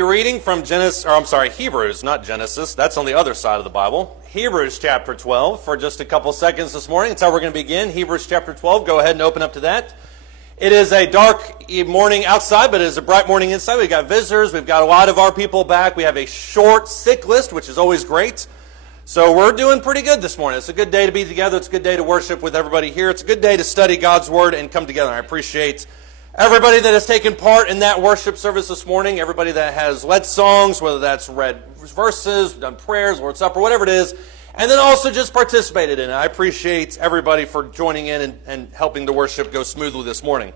Reading from Hebrews, not Genesis. That's on the other side of the Bible. Hebrews chapter 12 for just a couple seconds this morning. That's how we're going to begin. Hebrews chapter 12. Go ahead and open up to that. It is a dark morning outside, but it is a bright morning inside. We've got visitors. We've got a lot of our people back. We have a short sick list, which is always great. So we're doing pretty good this morning. It's a good day to be together. It's a good day to worship with everybody here. It's a good day to study God's Word and come together. I appreciate everybody that has taken part in that worship service this morning, everybody that has led songs, whether that's read verses, done prayers, Lord's Supper, whatever it is, and then also just participated in it. I appreciate everybody for joining in and helping the worship go smoothly this morning.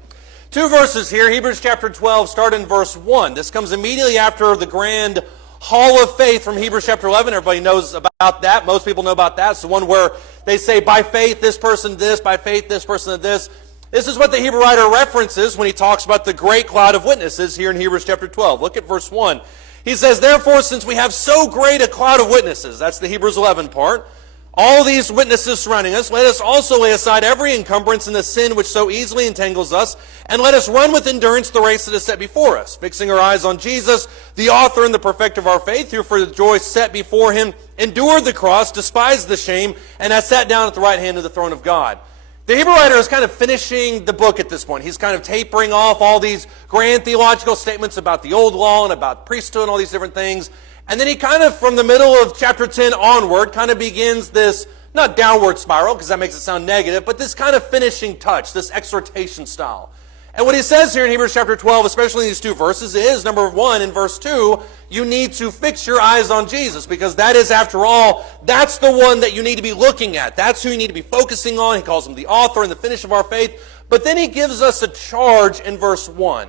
Two verses here, Hebrews chapter 12, start in verse 1. This comes immediately after the grand hall of faith from Hebrews chapter 11. Everybody knows about that. Most people know about that. It's the one where they say, by faith this person this, by faith this person this. This is what the Hebrew writer references when he talks about the great cloud of witnesses here in Hebrews chapter 12. Look at verse 1. He says, therefore, since we have so great a cloud of witnesses, that's the Hebrews 11 part, all these witnesses surrounding us, let us also lay aside every encumbrance and the sin which so easily entangles us, and let us run with endurance the race that is set before us, fixing our eyes on Jesus, the author and the perfecter of our faith, who for the joy set before him endured the cross, despised the shame, and has sat down at the right hand of the throne of God. The Hebrew writer is kind of finishing the book at this point. He's kind of tapering off all these grand theological statements about the old law and about priesthood and all these different things. And then he kind of, from the middle of chapter 10 onward, kind of begins this, not downward spiral, because that makes it sound negative, but this kind of finishing touch, this exhortation style. And what he says here in Hebrews chapter 12, especially in these two verses, is, number 1, in verse 2, you need to fix your eyes on Jesus, because that is, after all, that's the one that you need to be looking at. That's who you need to be focusing on. He calls him the author and the finish of our faith. But then he gives us a charge in verse 1.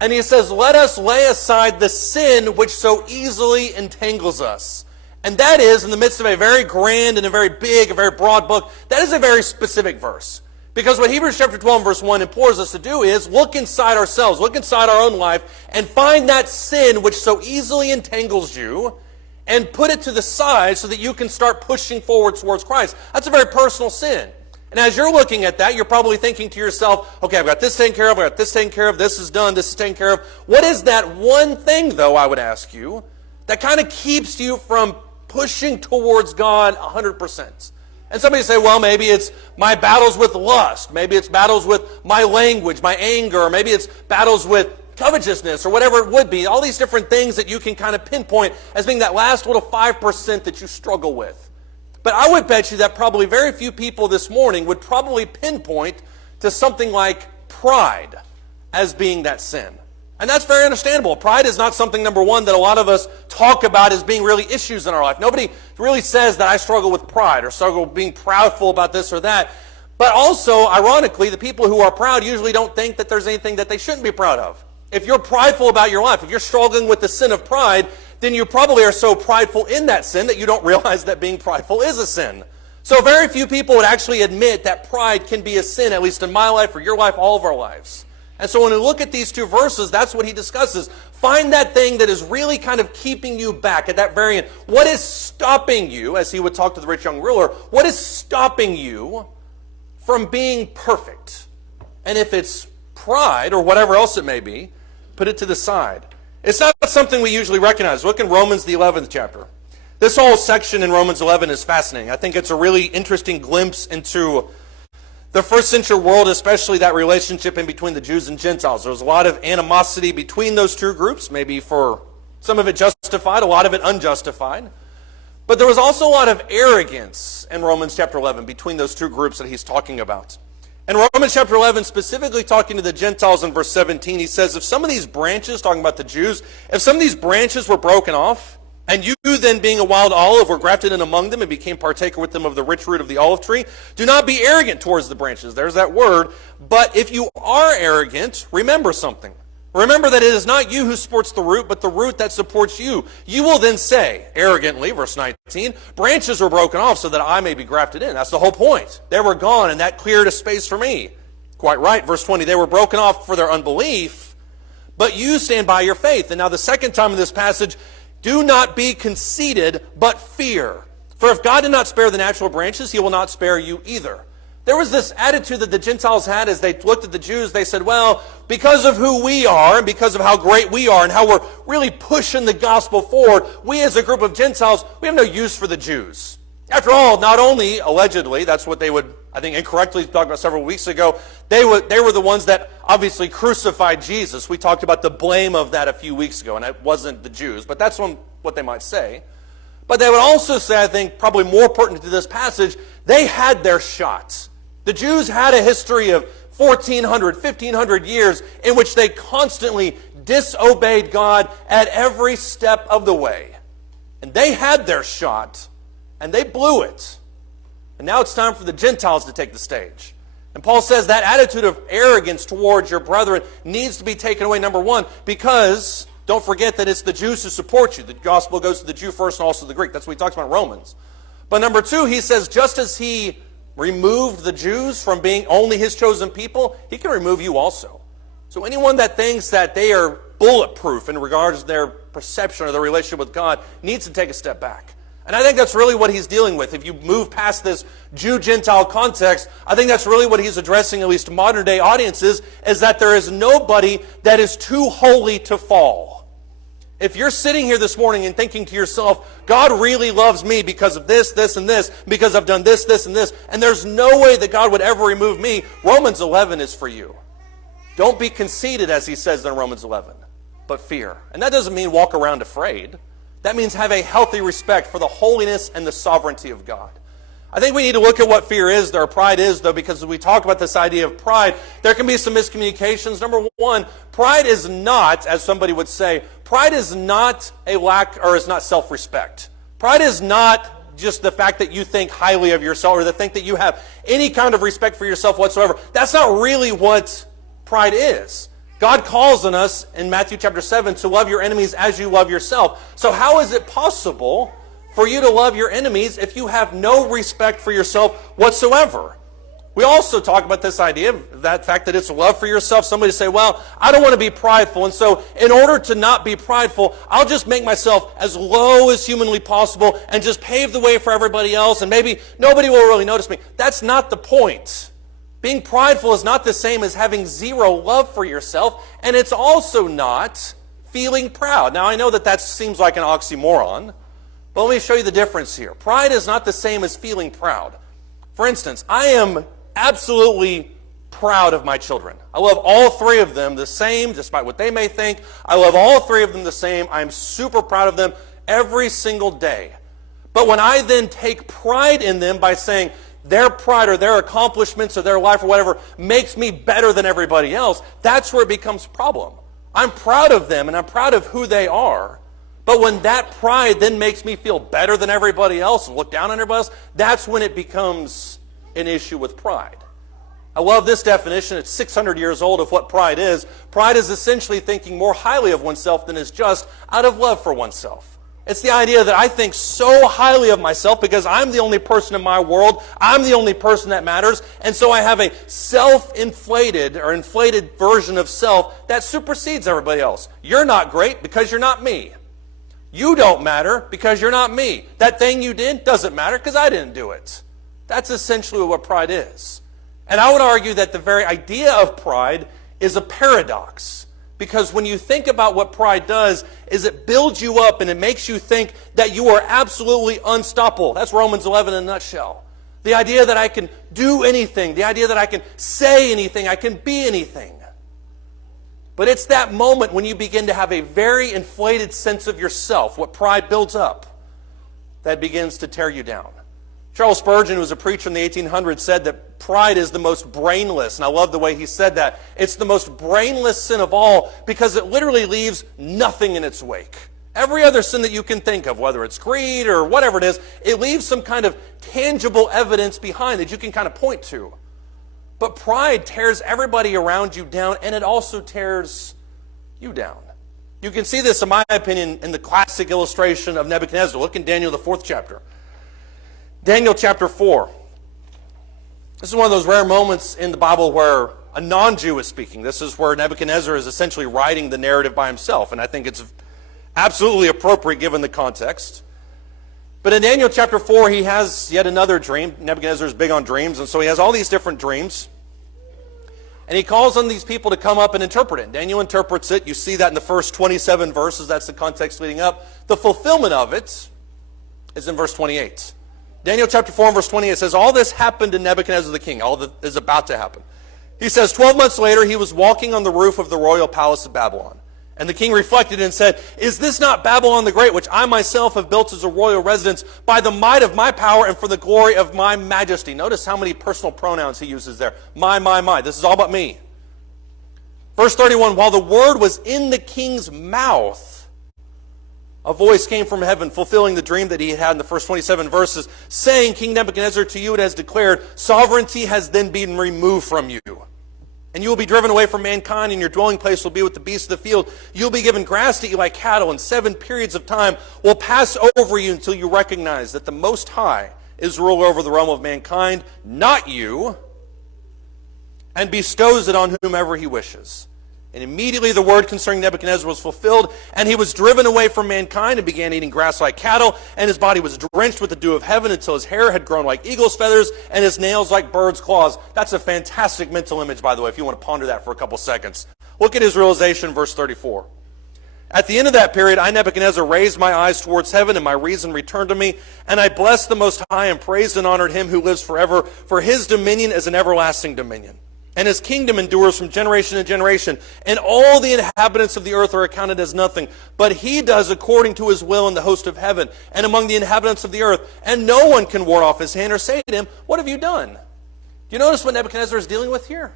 And he says, let us lay aside the sin which so easily entangles us. And that is, in the midst of a very grand and a very big, a very broad book, that is a very specific verse. Because what Hebrews chapter 12 verse 1 implores us to do is look inside ourselves, look inside our own life, and find that sin which so easily entangles you, and put it to the side so that you can start pushing forward towards Christ. That's a very personal sin. And as you're looking at that, you're probably thinking to yourself, okay, I've got this taken care of, I've got this taken care of, this is done, this is taken care of. What is that one thing, though, I would ask you, that kind of keeps you from pushing towards God 100%? And somebody say, well, maybe it's my battles with lust. Maybe it's battles with my language, my anger. Or maybe it's battles with covetousness or whatever it would be. All these different things that you can kind of pinpoint as being that last little 5% that you struggle with. But I would bet you that probably very few people this morning would probably pinpoint to something like pride as being that sin. And that's very understandable. Pride is not something, number one, that a lot of us talk about as being really issues in our life. Nobody really says that I struggle with pride or struggle with being proudful about this or that. But also, ironically, the people who are proud usually don't think that there's anything that they shouldn't be proud of. If you're prideful about your life, if you're struggling with the sin of pride, then you probably are so prideful in that sin that you don't realize that being prideful is a sin. So very few people would actually admit that pride can be a sin, at least in my life or your life, all of our lives. And so when we look at these two verses, that's what he discusses. Find that thing that is really kind of keeping you back at that very end. What is stopping you, as he would talk to the rich young ruler, what is stopping you from being perfect? And if it's pride or whatever else it may be, put it to the side. It's not something we usually recognize. Look in Romans, the 11th chapter. This whole section in Romans 11 is fascinating. I think it's a really interesting glimpse into the first century world, especially that relationship in between the Jews and Gentiles. There was a lot of animosity between those two groups, maybe for some of it justified, a lot of it unjustified. But there was also a lot of arrogance in Romans chapter 11 between those two groups that he's talking about. In Romans chapter 11, specifically talking to the Gentiles in verse 17, he says, if some of these branches, talking about the Jews, if some of these branches were broken off, and you then, being a wild olive, were grafted in among them and became partaker with them of the rich root of the olive tree, do not be arrogant towards the branches. There's that word. But if you are arrogant, remember something. Remember that it is not you who supports the root, but the root that supports you. You will then say, arrogantly, verse 19, branches were broken off so that I may be grafted in. That's the whole point. They were gone, and that cleared a space for me. Quite right, verse 20, they were broken off for their unbelief, but you stand by your faith. And now the second time in this passage, do not be conceited, but fear. For if God did not spare the natural branches, he will not spare you either. There was this attitude that the Gentiles had as they looked at the Jews. They said, well, because of who we are and because of how great we are and how we're really pushing the gospel forward, we as a group of Gentiles, we have no use for the Jews. After all, not only, allegedly, that's what they would, I think, incorrectly talk about several weeks ago, they were the ones that obviously crucified Jesus. We talked about the blame of that a few weeks ago, and it wasn't the Jews, but that's what they might say. But they would also say, I think, probably more pertinent to this passage, they had their shots. The Jews had a history of 1,400, 1,500 years in which they constantly disobeyed God at every step of the way. And they had their shot, and they blew it. And now it's time for the Gentiles to take the stage. And Paul says that attitude of arrogance towards your brethren needs to be taken away, number one, because don't forget that it's the Jews who support you. The gospel goes to the Jew first and also the Greek. That's what he talks about in Romans. But number two, he says, just as he removed the Jews from being only his chosen people, he can remove you also. So anyone that thinks that they are bulletproof in regards to their perception or their relationship with God needs to take a step back. And I think that's really what he's dealing with. If you move past this Jew-Gentile context, I think that's really what he's addressing, at least to modern-day audiences, is that there is nobody that is too holy to fall. If you're sitting here this morning and thinking to yourself, God really loves me because of this, this, and this, because I've done this, this, and this, and there's no way that God would ever remove me, Romans 11 is for you. Don't be conceited, as he says in Romans 11, but fear. And that doesn't mean walk around afraid. That means have a healthy respect for the holiness and the sovereignty of God. I think we need to look at what fear is, or pride is, though, because as we talk about this idea of pride, there can be some miscommunications. Number one, pride is not, as somebody would say, pride is not a lack, or is not self-respect. Pride is not just the fact that you think highly of yourself, or the think that you have any kind of respect for yourself whatsoever. That's not really what pride is. God calls on us in Matthew chapter 7 to love your enemies as you love yourself. So how is it possible for you to love your enemies if you have no respect for yourself whatsoever? We also talk about this idea of that fact that it's love for yourself. Somebody say, well, I don't want to be prideful, and so in order to not be prideful, I'll just make myself as low as humanly possible and just pave the way for everybody else, and maybe nobody will really notice me. That's not the point. Being prideful is not the same as having zero love for yourself, and it's also not feeling proud. Now, I know that seems like an oxymoron, but let me show you the difference here. Pride is not the same as feeling proud. For instance, I am absolutely proud of my children. I love all three of them the same, despite what they may think. I love all three of them the same. I'm super proud of them every single day. But when I then take pride in them by saying, their pride or their accomplishments or their life or whatever makes me better than everybody else, that's where it becomes a problem. I'm proud of them and I'm proud of who they are. But when that pride then makes me feel better than everybody else and look down on everybody else, that's when it becomes an issue with pride. I love this definition. It's 600 years old of what pride is. Pride is essentially thinking more highly of oneself than is just out of love for oneself. It's the idea that I think so highly of myself because I'm the only person in my world. I'm the only person that matters. And so I have a self-inflated or inflated version of self that supersedes everybody else. You're not great because you're not me. You don't matter because you're not me. That thing you did doesn't matter because I didn't do it. That's essentially what pride is. And I would argue that the very idea of pride is a paradox. Because when you think about what pride does, is it builds you up and it makes you think that you are absolutely unstoppable. That's Romans 11 in a nutshell. The idea that I can do anything, the idea that I can say anything, I can be anything. But it's that moment when you begin to have a very inflated sense of yourself, what pride builds up, that begins to tear you down. Charles Spurgeon, who was a preacher in the 1800s, said that pride is the most brainless, and I love the way he said that. It's the most brainless sin of all because it literally leaves nothing in its wake. Every other sin that you can think of, whether it's greed or whatever it is, it leaves some kind of tangible evidence behind that you can kind of point to. But pride tears everybody around you down, and it also tears you down. You can see this, in my opinion, in the classic illustration of Nebuchadnezzar. Look in Daniel, the 4th chapter. Daniel chapter 4. This is one of those rare moments in the Bible where a non-Jew is speaking. This is where Nebuchadnezzar is essentially writing the narrative by himself, and I think it's absolutely appropriate given the context. But in Daniel chapter 4, he has yet another dream. Nebuchadnezzar is big on dreams, and so he has all these different dreams. And he calls on these people to come up and interpret it. And Daniel interprets it. You see that in the first 27 verses. That's the context leading up. The fulfillment of it is in verse 28. Daniel chapter 4 and verse 28 says, all this happened to Nebuchadnezzar the king. All that is about to happen. He says, 12 months later, he was walking on the roof of the royal palace of Babylon. And the king reflected and said, is this not Babylon the Great, which I myself have built as a royal residence by the might of my power and for the glory of my majesty? Notice how many personal pronouns he uses there. My. This is all about me. Verse 31, while the word was in the king's mouth, a voice came from heaven, fulfilling the dream that he had in the first 27 verses, saying, King Nebuchadnezzar, to you it has declared, sovereignty has then been removed from you. And you will be driven away from mankind, and your dwelling place will be with the beasts of the field. You'll be given grass to eat like cattle, and 7 periods of time will pass over you until you recognize that the Most High is ruler over the realm of mankind, not you, and bestows it on whomever he wishes. And immediately the word concerning Nebuchadnezzar was fulfilled, and he was driven away from mankind and began eating grass like cattle, and his body was drenched with the dew of heaven until his hair had grown like eagle's feathers and his nails like bird's claws. That's a fantastic mental image, by the way, if you want to ponder that for a couple seconds. Look at his realization, verse 34. At the end of that period, I, Nebuchadnezzar, raised my eyes towards heaven, and my reason returned to me, and I blessed the Most High and praised and honored him who lives forever, for his dominion is an everlasting dominion. And his kingdom endures from generation to generation. And all the inhabitants of the earth are accounted as nothing. But he does according to his will in the host of heaven and among the inhabitants of the earth. And no one can ward off his hand or say to him, what have you done? Do you notice what Nebuchadnezzar is dealing with here?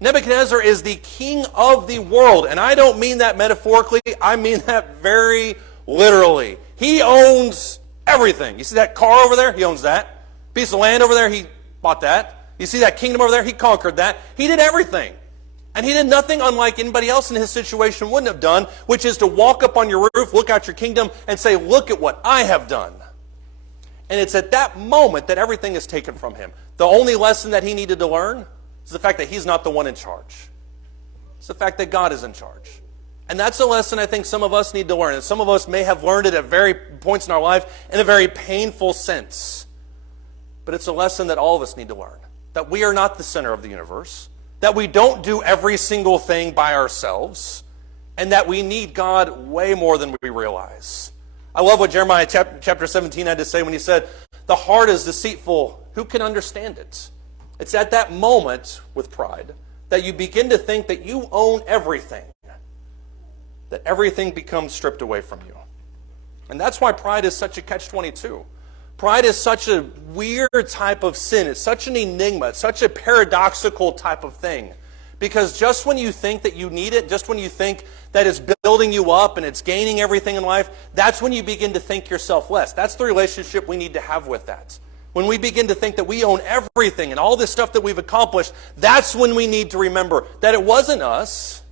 Nebuchadnezzar is the king of the world. And I don't mean that metaphorically. I mean that very literally. He owns everything. You see that car over there? He owns that. Piece of land over there? He bought that. You see that kingdom over there? He conquered that. He did everything. And he did nothing unlike anybody else in his situation wouldn't have done, which is to walk up on your roof, look out your kingdom, and say, look at what I have done. And it's at that moment that everything is taken from him. The only lesson that he needed to learn is the fact that he's not the one in charge. It's the fact that God is in charge. And that's a lesson I think some of us need to learn. And some of us may have learned it at very points in our life in a very painful sense. But it's a lesson that all of us need to learn. That we are not the center of the universe, that we don't do every single thing by ourselves, and that we need God way more than we realize. I love what Jeremiah chapter 17 had to say when he said, the heart is deceitful, who can understand it? It's at that moment with pride that you begin to think that you own everything, that everything becomes stripped away from you. And that's why pride is such a catch-22. Pride is such a weird type of sin. It's such an enigma. It's such a paradoxical type of thing. Because just when you think that you need it, just when you think that it's building you up and it's gaining everything in life, that's when you begin to think yourself less. That's the relationship we need to have with that. When we begin to think that we own everything and all this stuff that we've accomplished, that's when we need to remember that it wasn't us,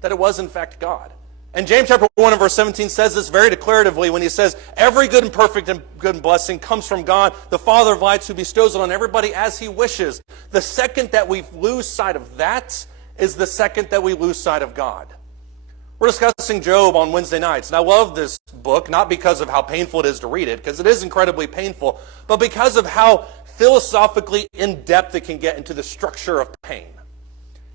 that it was in fact God. And James chapter 1 and verse 17 says this very declaratively when he says, every good and perfect and good blessing comes from God, the Father of lights, who bestows it on everybody as he wishes. The second that we lose sight of that is the second that we lose sight of God. We're discussing Job on Wednesday nights, and I love this book, not because of how painful it is to read it, because it is incredibly painful, but because of how philosophically in-depth it can get into the structure of pain.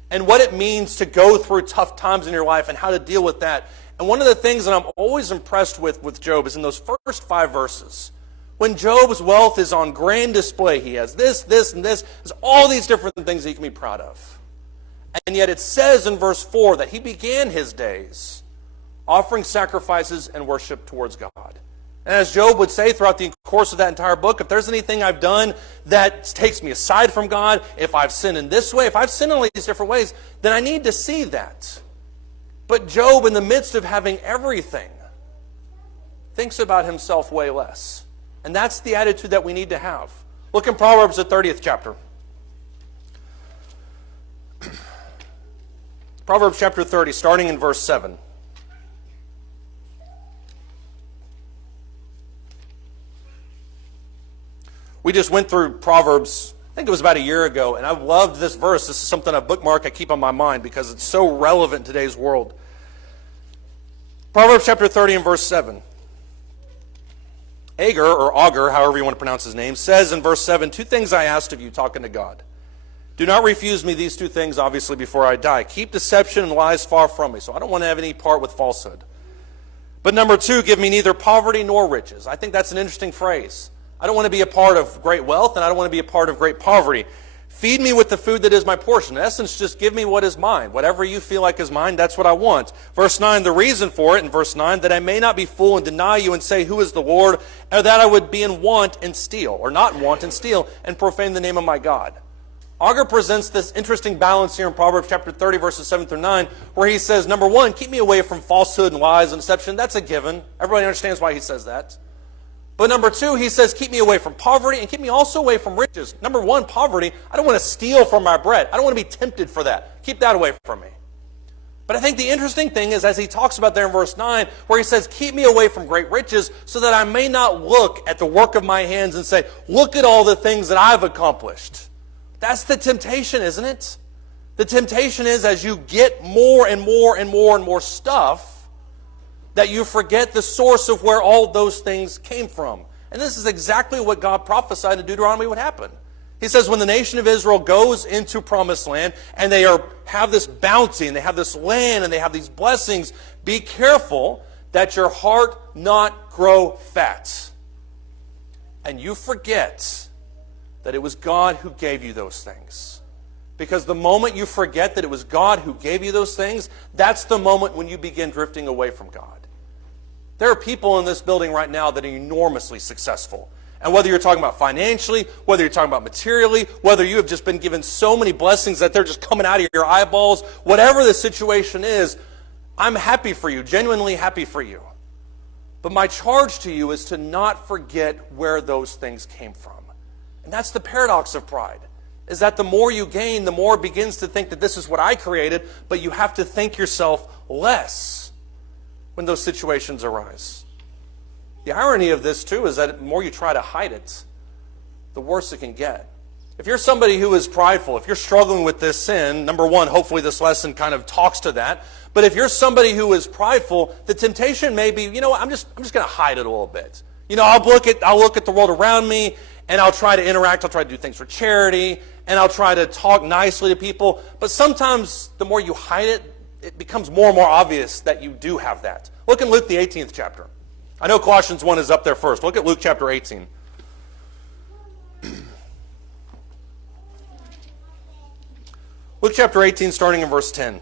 And what it means to go through tough times in your life and how to deal with that. And one of the things that I'm always impressed with Job is in those first 5 verses. When Job's wealth is on grand display, he has this, and this. There's all these different things that you can be proud of. And yet it says in verse 4 that he began his days offering sacrifices and worship towards God. And as Job would say throughout the course of that entire book, if there's anything I've done that takes me aside from God, if I've sinned in this way, if I've sinned in all these different ways, then I need to see that. But Job, in the midst of having everything, thinks about himself way less. And that's the attitude that we need to have. Look in Proverbs, the 30th chapter. Proverbs chapter 30, starting in verse 7. We just went through Proverbs, I think it was about a year ago, and I loved this verse. This is something I bookmark, I keep on my mind because it's so relevant in today's world. Proverbs chapter 30 and verse 7. Agur, or Augur, however you want to pronounce his name, says in verse 7, 2 things I asked of you, talking to God. Do not refuse me these 2 things, obviously, before I die. Keep deception and lies far from me. So I don't want to have any part with falsehood. But number 2, give me neither poverty nor riches. I think that's an interesting phrase. I don't want to be a part of great wealth, and I don't want to be a part of great poverty. Feed me with the food that is my portion. In essence, just give me what is mine. Whatever you feel like is mine, that's what I want. Verse 9, the reason for it, in verse 9, that I may not be full and deny you and say, who is the Lord? Or that I would be in want and steal, or not in want and steal, and profane the name of my God. Augur presents this interesting balance here in Proverbs chapter 30, verses 7 through 9, where he says, number 1, keep me away from falsehood and lies and deception. That's a given. Everybody understands why he says that. But number 2, he says, keep me away from poverty and keep me also away from riches. Number 1, poverty. I don't want to steal from my bread. I don't want to be tempted for that. Keep that away from me. But I think the interesting thing is, as he talks about there in verse 9, where he says, keep me away from great riches so that I may not look at the work of my hands and say, look at all the things that I've accomplished. That's the temptation, isn't it? The temptation is, as you get more and more and more and more stuff, that you forget the source of where all those things came from. And this is exactly what God prophesied in Deuteronomy would happen. He says when the nation of Israel goes into promised land and they have this bounty and they have this land and they have these blessings, be careful that your heart not grow fat. And you forget that it was God who gave you those things. Because the moment you forget that it was God who gave you those things, that's the moment when you begin drifting away from God. There are people in this building right now that are enormously successful. And whether you're talking about financially, whether you're talking about materially, whether you have just been given so many blessings that they're just coming out of your eyeballs, whatever the situation is, I'm happy for you, genuinely happy for you. But my charge to you is to not forget where those things came from. And that's the paradox of pride, is that the more you gain, the more it begins to think that this is what I created, but you have to think yourself less when those situations arise. The irony of this, too, is that the more you try to hide it, the worse it can get. If you're somebody who is prideful, if you're struggling with this sin, number 1, hopefully this lesson kind of talks to that. But if you're somebody who is prideful, the temptation may be, you know what, I'm just going to hide it a little bit. You know, I'll look at the world around me, and I'll try to interact, I'll try to do things for charity, and I'll try to talk nicely to people. But sometimes the more you hide it, it becomes more and more obvious that you do have that. Look in Luke the 18th chapter. I know Colossians 1 is up there first. Look at Luke chapter 18. Luke chapter 18, starting in verse 10.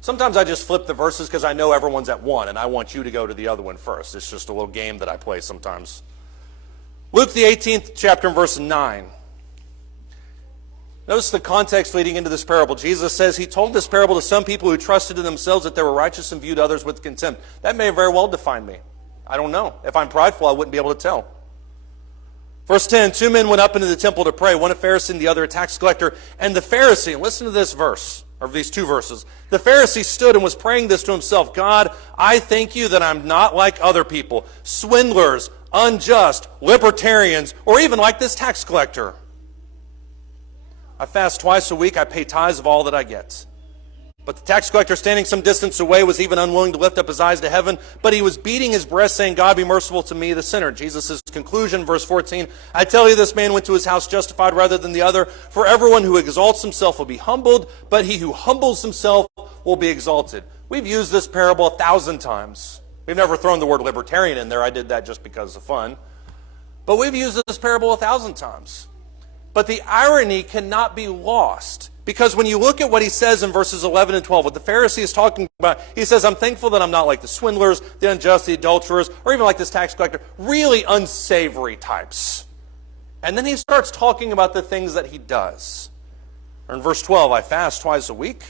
Sometimes I just flip the verses because I know everyone's at 1, and I want you to go to the other one first. It's just a little game that I play sometimes. Luke the 18th chapter and verse 9. Notice the context leading into this parable. Jesus says he told this parable to some people who trusted in themselves that they were righteous and viewed others with contempt. That may very well define me. I don't know. If I'm prideful, I wouldn't be able to tell. Verse 10, 2 men went up into the temple to pray, one a Pharisee and the other a tax collector. And the Pharisee, and listen to this verse, or these 2 verses. The Pharisee stood and was praying this to himself, God, I thank you that I'm not like other people, swindlers, unjust, libertarians, or even like this tax collector. I fast twice a week, I pay tithes of all that I get. But the tax collector, standing some distance away, was even unwilling to lift up his eyes to heaven, but he was beating his breast, saying, God, be merciful to me, the sinner. Jesus' conclusion, verse 14, I tell you, this man went to his house justified rather than the other. For everyone who exalts himself will be humbled, but he who humbles himself will be exalted. We've used this parable 1,000 times. We've never thrown the word libertarian in there. I did that just because of fun. But we've used this parable 1,000 times. But the irony cannot be lost. Because when you look at what he says in verses 11 and 12, what the Pharisee is talking about, he says, I'm thankful that I'm not like the swindlers, the unjust, the adulterers, or even like this tax collector, really unsavory types. And then he starts talking about the things that he does. Or in verse 12, I fast twice a week,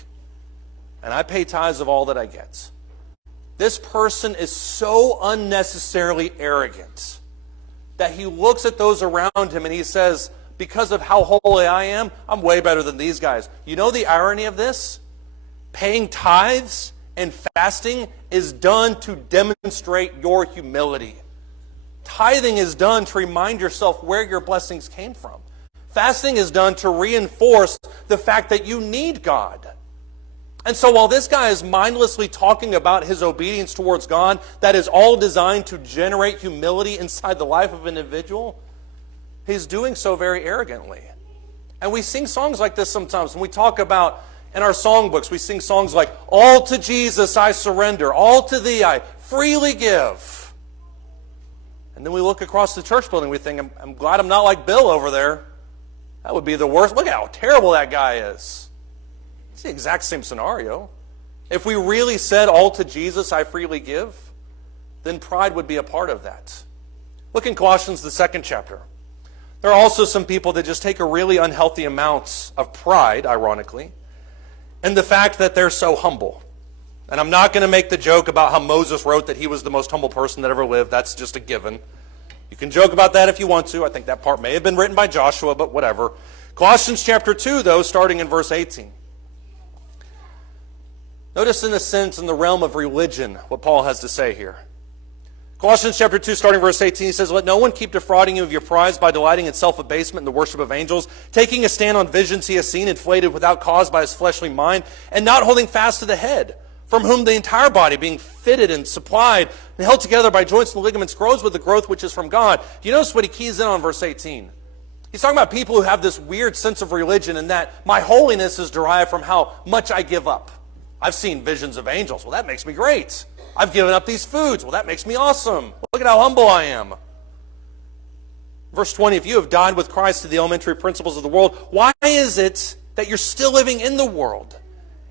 and I pay tithes of all that I get. This person is so unnecessarily arrogant that he looks at those around him and he says, because of how holy I am, I'm way better than these guys. You know the irony of this? Paying tithes and fasting is done to demonstrate your humility. Tithing is done to remind yourself where your blessings came from. Fasting is done to reinforce the fact that you need God. And so while this guy is mindlessly talking about his obedience towards God, that is all designed to generate humility inside the life of an individual, he's doing so very arrogantly. And we sing songs like this sometimes. When we talk about, in our songbooks, we sing songs like, all to Jesus I surrender, all to thee I freely give. And then we look across the church building, we think, I'm glad I'm not like Bill over there. That would be the worst. Look at how terrible that guy is. It's the exact same scenario. If we really said, all to Jesus I freely give, then pride would be a part of that. Look in Colossians, the 2nd chapter. There are also some people that just take a really unhealthy amount of pride, ironically, in the fact that they're so humble. And I'm not going to make the joke about how Moses wrote that he was the most humble person that ever lived. That's just a given. You can joke about that if you want to. I think that part may have been written by Joshua, but whatever. Colossians chapter 2, though, starting in verse 18. Notice in a sense, in the realm of religion, what Paul has to say here. Colossians chapter 2, starting verse 18, he says, let no one keep defrauding you of your prize by delighting in self-abasement and the worship of angels, taking a stand on visions he has seen, inflated without cause by his fleshly mind, and not holding fast to the head, from whom the entire body, being fitted and supplied and held together by joints and ligaments, grows with the growth which is from God. Do you notice what he keys in on verse 18? He's talking about people who have this weird sense of religion and that my holiness is derived from how much I give up. I've seen visions of angels. Well, that makes me great. I've given up these foods. Well, that makes me awesome. Look at how humble I am. Verse 20, if you have died with Christ to the elementary principles of the world, why is it that you're still living in the world?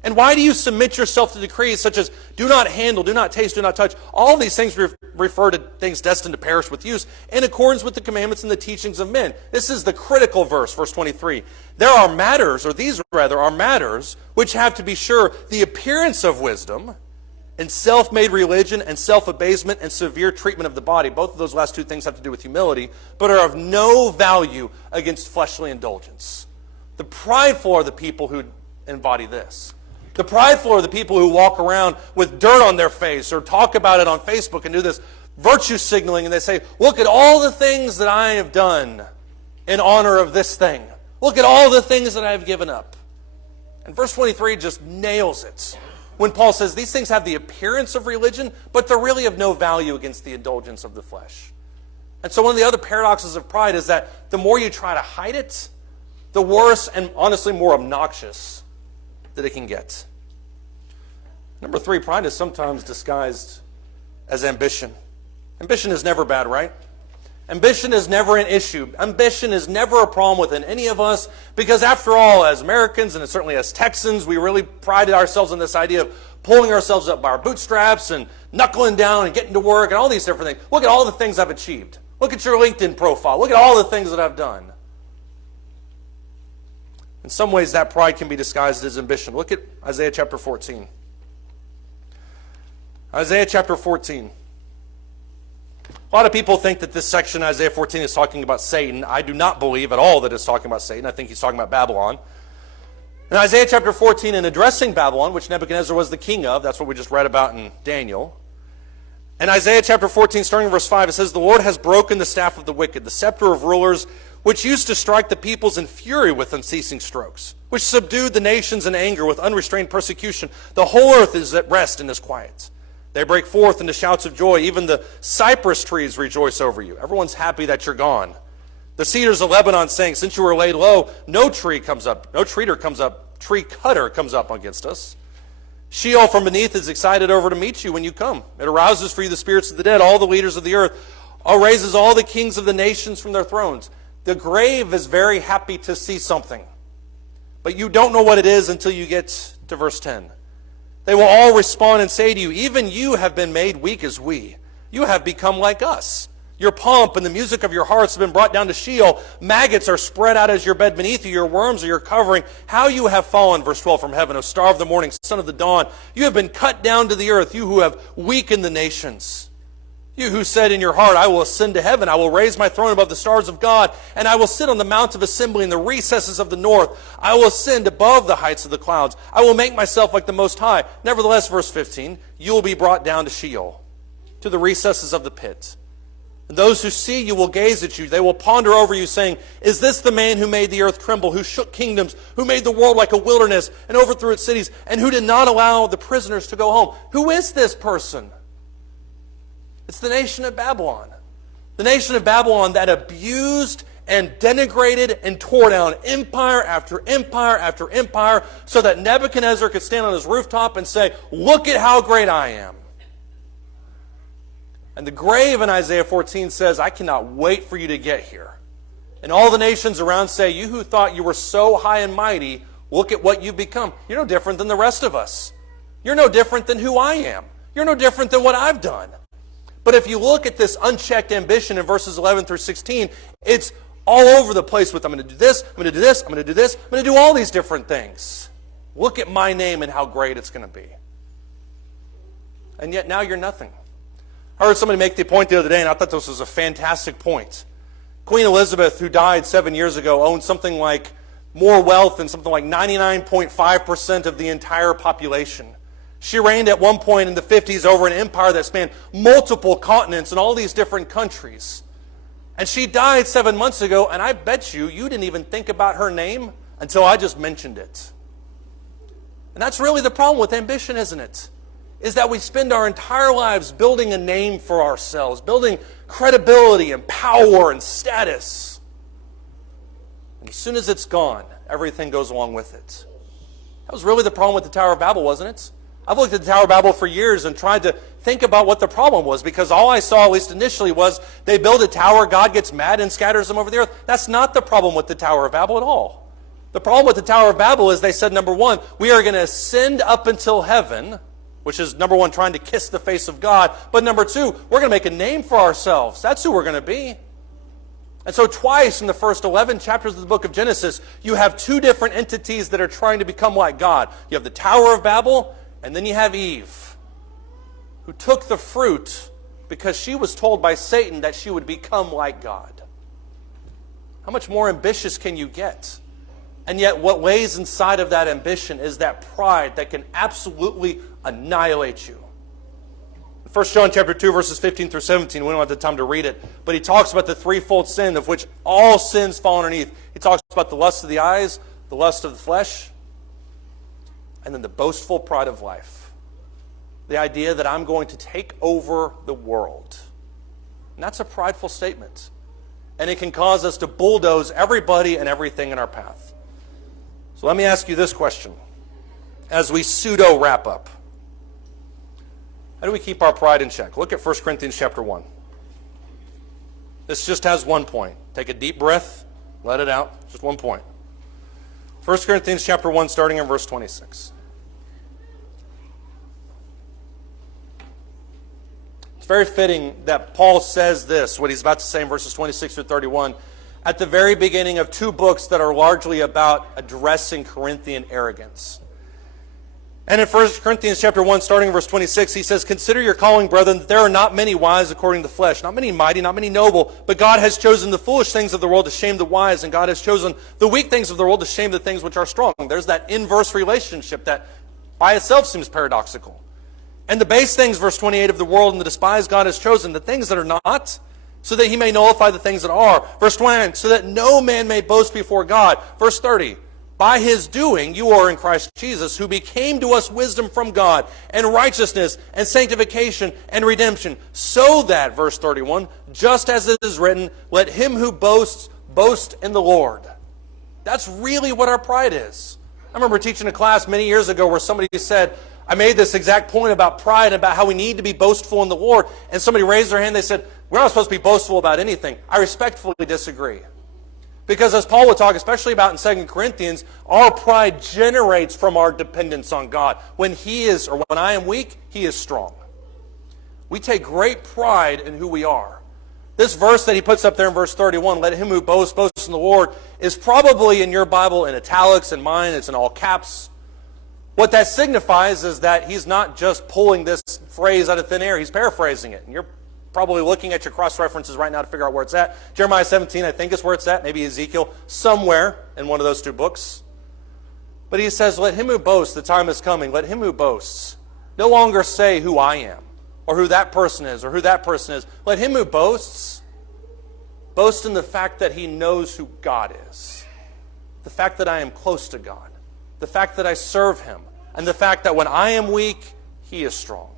And why do you submit yourself to decrees such as do not handle, do not taste, do not touch? All these things refer to things destined to perish with use in accordance with the commandments and the teachings of men. This is the critical verse, verse 23. There are matters, or these rather are matters, which have to be sure the appearance of wisdom and self-made religion and self-abasement and severe treatment of the body. Both of those last two things have to do with humility, but are of no value against fleshly indulgence. The prideful are the people who embody this. The prideful are the people who walk around with dirt on their face or talk about it on Facebook and do this virtue signaling and they say, look at all the things that I have done in honor of this thing. Look at all the things that I have given up. And verse 23 just nails it. When Paul says these things have the appearance of religion, but they're really of no value against the indulgence of the flesh. And so one of the other paradoxes of pride is that the more you try to hide it, the worse and honestly more obnoxious that it can get. Number 3, pride is sometimes disguised as ambition. Ambition is never bad, right? Ambition is never an issue. Ambition is never a problem within any of us because after all, as Americans and certainly as Texans, we really prided ourselves on this idea of pulling ourselves up by our bootstraps and knuckling down and getting to work and all these different things. Look at all the things I've achieved. Look at your LinkedIn profile. Look at all the things that I've done. In some ways, that pride can be disguised as ambition. Look at Isaiah chapter 14. Isaiah chapter 14. A lot of people think that this section, Isaiah 14, is talking about Satan. I do not believe at all that it's talking about Satan. I think he's talking about Babylon. In Isaiah chapter 14, in addressing Babylon, which Nebuchadnezzar was the king of, that's what we just read about in Daniel. In Isaiah chapter 14, starting in verse 5, it says, the Lord has broken the staff of the wicked, the scepter of rulers, which used to strike the peoples in fury with unceasing strokes, which subdued the nations in anger with unrestrained persecution. The whole earth is at rest and is quiet. They break forth into shouts of joy. Even the cypress trees rejoice over you. Everyone's happy that you're gone. The cedars of Lebanon saying, since you were laid low, no tree comes up, no tree cutter comes up against us. Sheol from beneath is excited over to meet you when you come. It arouses for you the spirits of the dead, all the leaders of the earth. Raises all the kings of the nations from their thrones. The grave is very happy to see something. But you don't know what it is until you get to verse 10. They will all respond and say to you, even you have been made weak as we. You have become like us. Your pomp and the music of your hearts have been brought down to Sheol. Maggots are spread out as your bed beneath you. Your worms are your covering. How you have fallen, verse 12, from heaven, O star of the morning, son of the dawn. You have been cut down to the earth, you who have weakened the nations. You who said in your heart, I will ascend to heaven, I will raise my throne above the stars of God, and I will sit on the mount of assembly in the recesses of the north. I will ascend above the heights of the clouds. I will make myself like the Most High. Nevertheless, verse 15, you will be brought down to Sheol, to the recesses of the pit. And those who see you will gaze at you. They will ponder over you, saying, is this the man who made the earth tremble, who shook kingdoms, who made the world like a wilderness, and overthrew its cities, and who did not allow the prisoners to go home? Who is this person? It's the nation of Babylon. The nation of Babylon that abused and denigrated and tore down empire after empire after empire, so that Nebuchadnezzar could stand on his rooftop and say, look at how great I am. And the grave in Isaiah 14 says, I cannot wait for you to get here. And all the nations around say, you who thought you were so high and mighty, look at what you've become. You're no different than the rest of us. You're no different than who I am. You're no different than what I've done. But if you look at this unchecked ambition in verses 11 through 16, it's all over the place with, I'm going to do this, I'm going to do this, I'm going to do this, I'm going to do all these different things. Look at my name and how great it's going to be. And yet now you're nothing. I heard somebody make the point the other day, and I thought this was a fantastic point. Queen Elizabeth, who died 7 years ago, owned something like more wealth than something like 99.5% of the entire population. She reigned at one point in the 50s over an empire that spanned multiple continents and all these different countries. And she died 7 months ago, and I bet you didn't even think about her name until I just mentioned it. And that's really the problem with ambition, isn't it? Is that we spend our entire lives building a name for ourselves, building credibility and power and status. And as soon as it's gone, everything goes along with it. That was really the problem with the Tower of Babel, wasn't it? I've looked at the Tower of Babel for years and tried to think about what the problem was, because all I saw, at least initially, was they build a tower, God gets mad and scatters them over the earth. That's not the problem with the Tower of Babel at all. The problem with the Tower of Babel is they said, number one, we are going to ascend up until heaven, which is, number one, trying to kiss the face of God. But number two, we're going to make a name for ourselves. That's who we're going to be. And so twice in the first 11 chapters of the book of Genesis, you have two different entities that are trying to become like God. You have the Tower of Babel, and then you have Eve, who took the fruit because she was told by Satan that she would become like God. How much more ambitious can you get? And yet what lays inside of that ambition is that pride that can absolutely annihilate you. 1 John chapter 2, verses 15 through 17, we don't have the time to read it, but he talks about the threefold sin of which all sins fall underneath. He talks about the lust of the eyes, the lust of the flesh, and then the boastful pride of life. The idea that I'm going to take over the world. And that's a prideful statement. And it can cause us to bulldoze everybody and everything in our path. So let me ask you this question as we pseudo wrap up. How do we keep our pride in check? Look at 1 Corinthians chapter 1. This just has one point. Take a deep breath, let it out. Just one point. 1 Corinthians chapter 1, starting in verse 26. It's very fitting that Paul says this, what he's about to say in verses 26 through 31, at the very beginning of two books that are largely about addressing Corinthian arrogance. And in 1 Corinthians chapter 1, starting in verse 26, he says, consider your calling, brethren, that there are not many wise according to the flesh, not many mighty, not many noble, but God has chosen the foolish things of the world to shame the wise, and God has chosen the weak things of the world to shame the things which are strong. There's that inverse relationship that by itself seems paradoxical. And the base things, verse 28, of the world and the despised God has chosen, the things that are not, so that he may nullify the things that are. Verse 29, so that no man may boast before God. Verse 30, by his doing you are in Christ Jesus, who became to us wisdom from God, and righteousness, and sanctification, and redemption, so that, verse 31, just as it is written, let him who boasts, boast in the Lord. That's really what our pride is. I remember teaching a class many years ago where somebody said, I made this exact point about pride and about how we need to be boastful in the Lord. And somebody raised their hand. They said, we're not supposed to be boastful about anything. I respectfully disagree. Because as Paul would talk, especially about in 2 Corinthians, our pride generates from our dependence on God. When he is, or when I am weak, he is strong. We take great pride in who we are. This verse that he puts up there in verse 31, let him who boasts, boast in the Lord, is probably in your Bible in italics, and mine it's in all caps. What that signifies is that he's not just pulling this phrase out of thin air, he's paraphrasing it. And you're probably looking at your cross-references right now to figure out where it's at. Jeremiah 17, I think is where it's at, maybe Ezekiel, somewhere in one of those two books. But he says, let him who boasts, the time is coming, let him who boasts no longer say who I am, or who that person is, or who that person is. Let him who boasts Boast in the fact that he knows who God is. The fact that I am close to God. The fact that I serve him. And the fact that when I am weak, he is strong.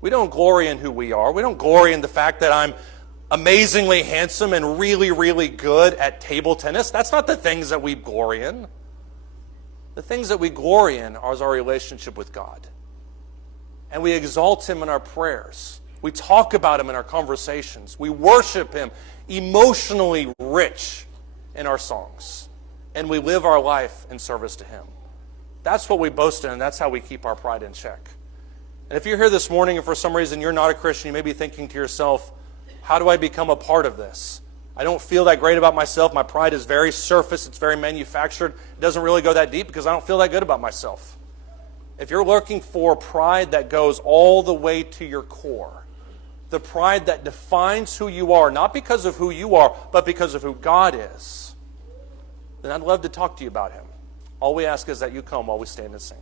We don't glory in who we are. We don't glory in the fact that I'm amazingly handsome and really, really good at table tennis. That's not the things that we glory in. The things that we glory in are our relationship with God. And we exalt him in our prayers. We talk about him in our conversations. We worship him emotionally rich in our songs. And we live our life in service to him. That's what we boast in, and that's how we keep our pride in check. And if you're here this morning and for some reason you're not a Christian, you may be thinking to yourself, how do I become a part of this? I don't feel that great about myself. My pride is very surface. It's very manufactured. It doesn't really go that deep because I don't feel that good about myself. If you're looking for pride that goes all the way to your core, the pride that defines who you are, not because of who you are, but because of who God is, then I'd love to talk to you about him. All we ask is that you come while we stand and sing.